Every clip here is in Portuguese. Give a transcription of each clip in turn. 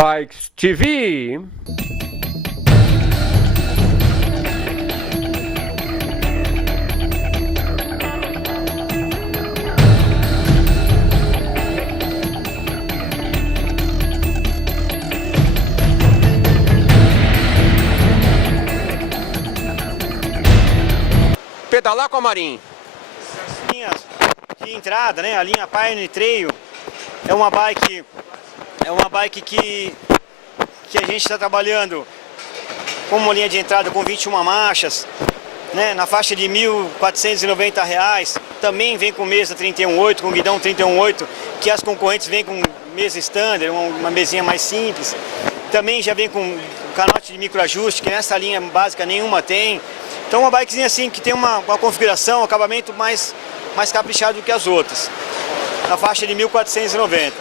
BikesTv. Pedalar com a Marin. Essas linhas de entrada, né? A linha Pioneer Trail é uma bike que a gente está trabalhando com uma linha de entrada com 21 marchas, né? Na faixa de R$ 1.490. Também vem com mesa 31.8, com guidão 31.8, que as concorrentes vêm com mesa standard, uma mesinha mais simples. Também já vem com canote de microajuste, que nessa linha básica nenhuma tem. Então uma bikezinha assim que tem uma configuração, um acabamento mais caprichado do que as outras, na faixa de 1.490.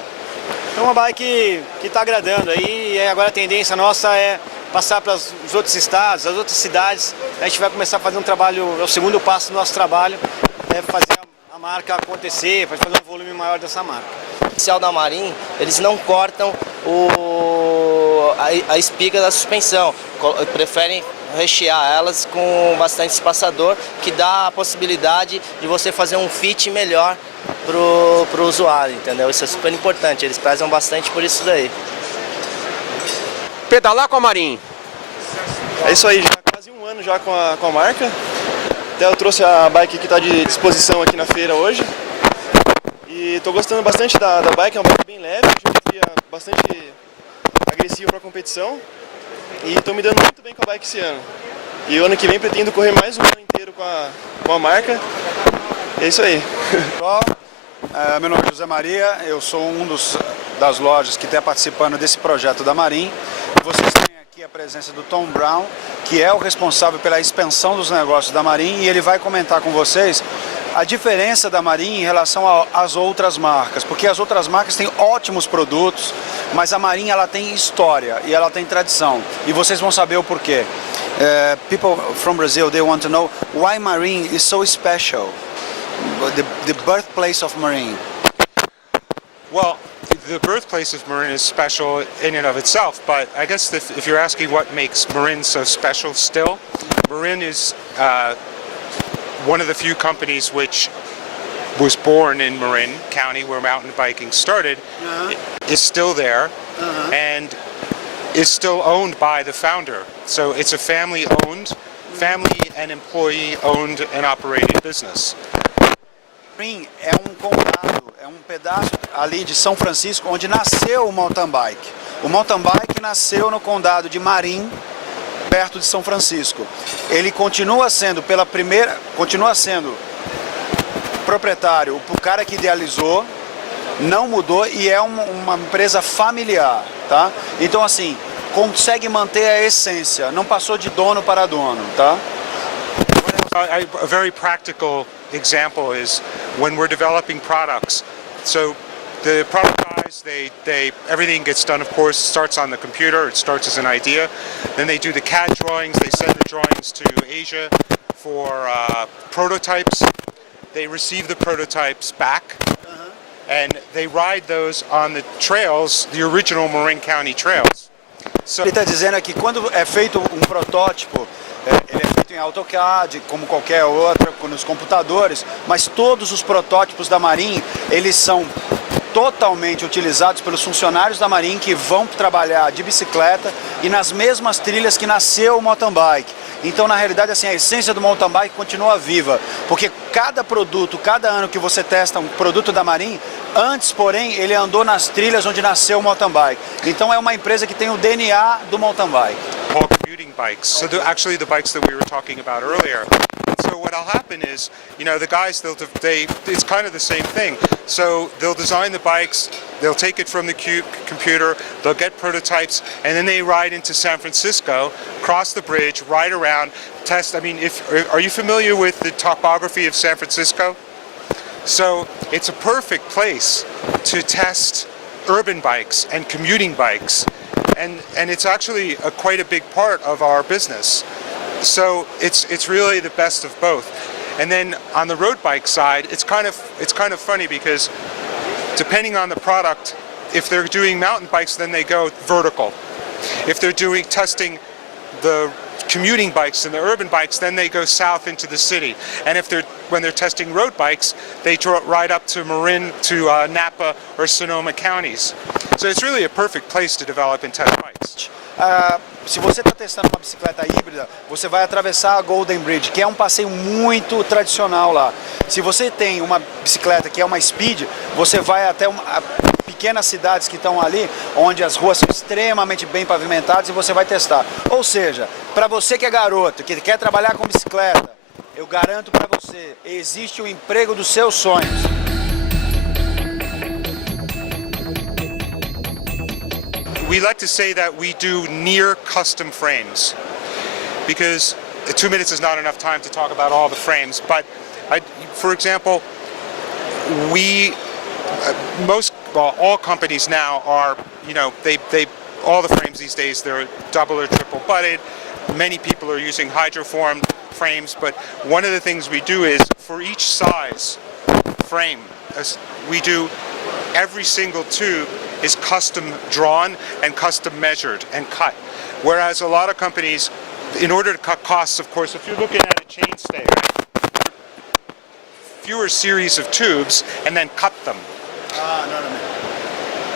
Então uma bike que está agradando aí, e agora a tendência nossa é passar para os outros estados, as outras cidades. A gente vai começar a fazer um trabalho, é o segundo passo do nosso trabalho, é fazer a marca acontecer, fazer um volume maior dessa marca. O oficial da Marin, eles não cortam a espiga da suspensão, preferem rechear elas com bastante espaçador, que dá a possibilidade de você fazer um fit melhor pro usuário, entendeu? Isso é super importante, eles prezam bastante por isso daí. Pedalar com a Marin. É isso aí, já há quase um ano já com a marca. Até eu trouxe a bike que está de disposição aqui na feira hoje. E estou gostando bastante da bike, é uma bike bem leve, geometria bastante agressiva para a competição. E estou me dando muito bem com a bike esse ano. E o ano que vem pretendo correr mais um ano inteiro com a marca. É isso aí. Pessoal, meu nome é José Maria, eu sou das lojas que está participando desse projeto da Marin. Vocês têm aqui a presença do Tom Brown, que é o responsável pela expansão dos negócios da Marin, e ele vai comentar com vocês a diferença da Marin em relação às outras marcas, porque as outras marcas têm ótimos produtos, mas a Marin ela tem história e ela tem tradição, e vocês vão saber o porquê. People from Brazil, they want to know why Marin is so special, the birthplace of Marin. Well, the birthplace of Marin is special in and of itself, but I guess if you're asking what makes Marin so special still, Marin is one of the few companies which was born in Marin County, where mountain biking started, is still there, and is still owned by the founder. So it's a family and employee-owned and operated business. Marin é um condado, é um pedaço ali de São Francisco, onde nasceu o mountain bike. O mountain bike nasceu no condado de Marin, perto de São Francisco. Ele continua sendo proprietário, o cara que idealizou, não mudou e é uma empresa familiar, tá? Então assim, consegue manter a essência, não passou de dono para dono, tá? A very practical example is when we're developing products. So the product guys, everything gets done, of course, starts on the computer. It starts as an idea. Then they do the CAD drawings. They send the drawings to Asia for prototypes. They receive the prototypes back, and they ride those on the trails, the original Marin County trails. So Ele está dizendo que quando é feito um protótipo, ele é feito em AutoCAD, como qualquer outra, nos computadores, mas todos os protótipos da Marin, eles são totalmente utilizados pelos funcionários da Marin que vão trabalhar de bicicleta e nas mesmas trilhas que nasceu o mountain bike. Então, na realidade, assim, a essência do mountain bike continua viva, porque cada produto, cada ano que você testa um produto da Marin, antes, porém, ele andou nas trilhas onde nasceu o mountain bike. Então, é uma empresa que tem o DNA do mountain bike. All commuting bikes. So actually the bikes that we were talking about earlier. So what'll happen is, you know, the guys, it's kind of the same thing. So they'll design the bikes, they'll take it from the computer, they'll get prototypes, and then they ride into San Francisco, cross the bridge, ride around, test. I mean, are you familiar with the topography of San Francisco? So it's a perfect place to test urban bikes and commuting bikes. And it's actually quite a big part of our business. So it's really the best of both. And then on the road bike side, it's kind of funny because depending on the product if they're doing mountain bikes, then they go vertical. If they're doing testing the commuting bikes and the urban bikes, then they go south into the city. And if when they're testing road bikes, they ride up to Marin, to Napa or Sonoma counties. So it's really a perfect place to develop and test bikes. Se você está testando uma bicicleta híbrida, você vai atravessar a Golden Bridge, que é um passeio muito tradicional lá. Se você tem uma bicicleta que é uma speed, você vai até pequenas cidades que estão ali, onde as ruas são extremamente bem pavimentadas e você vai testar. Ou seja, para você que é garoto, que quer trabalhar com bicicleta, eu garanto para você, existe o emprego dos seus sonhos. We like to say that we do near custom frames, because 2 minutes is not enough time to talk about all the frames, but for example, all companies now are, all the frames these days, they're double or triple butted. Many people are using hydroformed frames, but one of the things we do is for each size frame, we do every single tube is custom drawn and custom measured and cut. Whereas a lot of companies, in order to cut costs, of course, if you're looking at a chainstay, right, fewer series of tubes and then cut them.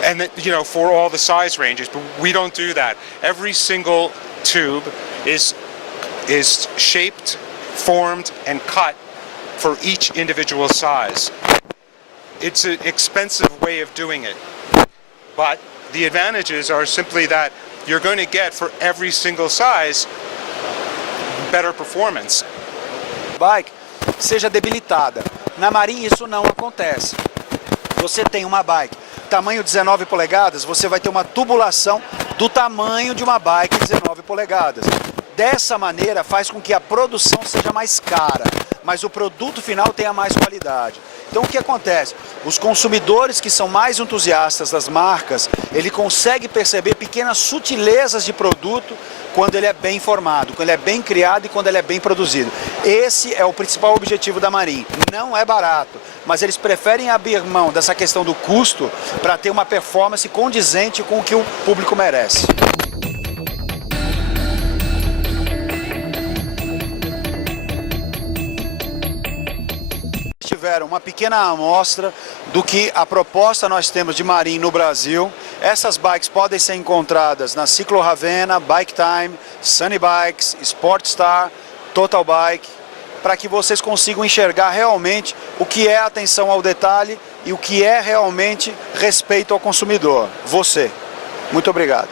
And for all the size ranges, but we don't do that. Every single tube is shaped, formed, and cut for each individual size. It's an expensive way of doing it, but the advantages are simply that you're going to get for every single size better performance. Bike seja debilitada. Na Marin isso não acontece. Você tem uma bike tamanho 19 polegadas, você vai ter uma tubulação do tamanho de uma bike 19 polegadas. Dessa maneira faz com que a produção seja mais cara, mas o produto final tenha mais qualidade. Então o que acontece? Os consumidores que são mais entusiastas das marcas, ele consegue perceber pequenas sutilezas de produto quando ele é bem formado, quando ele é bem criado e quando ele é bem produzido. Esse é o principal objetivo da Marin. Não é barato, mas eles preferem abrir mão dessa questão do custo para ter uma performance condizente com o que o público merece. Tiveram uma pequena amostra do que a proposta nós temos de Marin no Brasil. Essas bikes podem ser encontradas na Ciclo Ravenna, Bike Time, Sunny Bikes, Sportstar, Total Bike, para que vocês consigam enxergar realmente o que é atenção ao detalhe e o que é realmente respeito ao consumidor. Você. Muito obrigado.